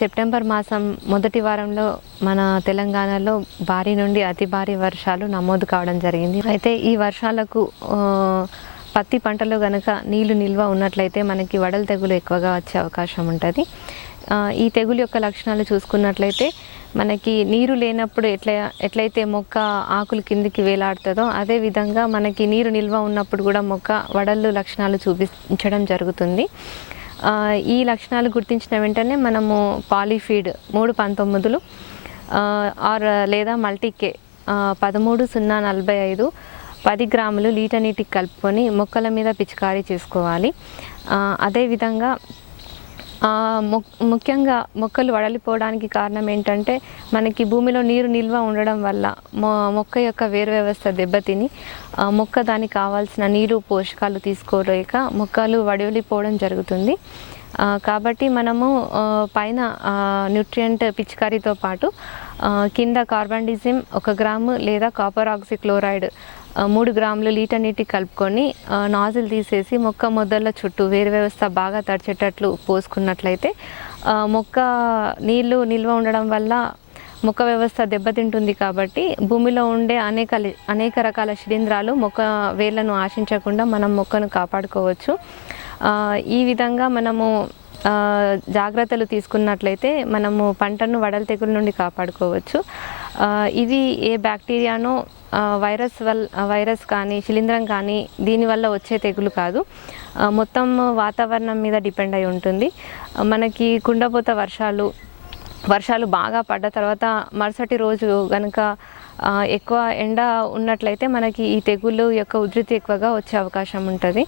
September మాసం మొదటి వారంలో మన తెలంగాణలో భారీ నుండి అతి భారీ వర్షాలు నమోదు కావడం జరిగింది. అయితే ఈ వర్షాలకు పత్తి పంటలో గనక నీళ్ళు నిల్వ ఉన్నట్లయితే మనకి వడల తెగులు ఎక్కువగా వచ్చే అవకాశం ఉంటుంది. ఈ తెగులు యొక్క లక్షణాలు చూసుకున్నట్లయితే మనకి నీరు లేనప్పుడు ఎట్లా ఎట్లయితే మొక్క ఆకులు కిందికి వేలాడుతుందో అదే విధంగా మనకి నీరు నిల్వ ఉన్నప్పుడు కూడా మొక్క వడళ్ళు లక్షణాలు చూపించడం జరుగుతుంది. ఈ లక్షణాలు గుర్తించిన వెంటనే మనము పాలిఫీడ్ మూడు పంతొమ్మిదిలు ఆర్ లేదా మల్టీకే పదమూడు సున్నా నలభై ఐదు పది గ్రాములు లీటర్ నీటికి కలుపుకొని మొక్కల మీద పిచికారీ చేసుకోవాలి. అదేవిధంగా ముఖ్యంగా మొక్కలు వడలిపోవడానికి కారణం ఏంటంటే మనకి భూమిలో నీరు నిల్వ ఉండడం వల్ల మొ మొక్క యొక్క వేరు వ్యవస్థ దెబ్బతిని మొక్క దానికి కావాల్సిన నీరు పోషకాలు తీసుకోలేక మొక్కలు వడలిపోవడం జరుగుతుంది. కాబట్టి మనము పైన న్యూట్రియంట్ పిచికారీతో పాటు కింద కార్బండిజిమ్ ఒక గ్రాము లేదా కాపర్ ఆక్సిక్లోరైడ్ మూడు గ్రాములు లీటర్ నీటికి కలుపుకొని నాజిల్ తీసేసి మొక్క మొదళ్ళ చుట్టూ వేరు వ్యవస్థ బాగా తడిచేటట్లు పోసుకున్నట్లయితే మొక్క నీళ్ళు నిల్వ ఉండడం వల్ల మొక్క వ్యవస్థ దెబ్బతింటుంది కాబట్టి భూమిలో ఉండే అనేక అనేక రకాల శిలీంధ్రాలు మొక్క వేర్లను ఆశించకుండా మనం మొక్కను కాపాడుకోవచ్చు. ఈ విధంగా మనము జాగ్రత్తలు తీసుకున్నట్లయితే మనము పంటను వడల తెగుల నుండి కాపాడుకోవచ్చు. ఇవి ఏ బ్యాక్టీరియానో వైరస్ వల్ వైరస్ కానీ శిలీంధ్రం కానీ దీనివల్ల వచ్చే తెగులు కాదు. మొత్తం వాతావరణం మీద డిపెండ్ అయి ఉంటుంది. మనకి కుండపోత వర్షాలు వర్షాలు బాగా పడ్డ తర్వాత మరుసటి రోజు కనుక ఎక్కువ ఎండ ఉన్నట్లయితే మనకి ఈ తెగులు యొక్క ఉధృతి ఎక్కువగా వచ్చే అవకాశం ఉంటుంది.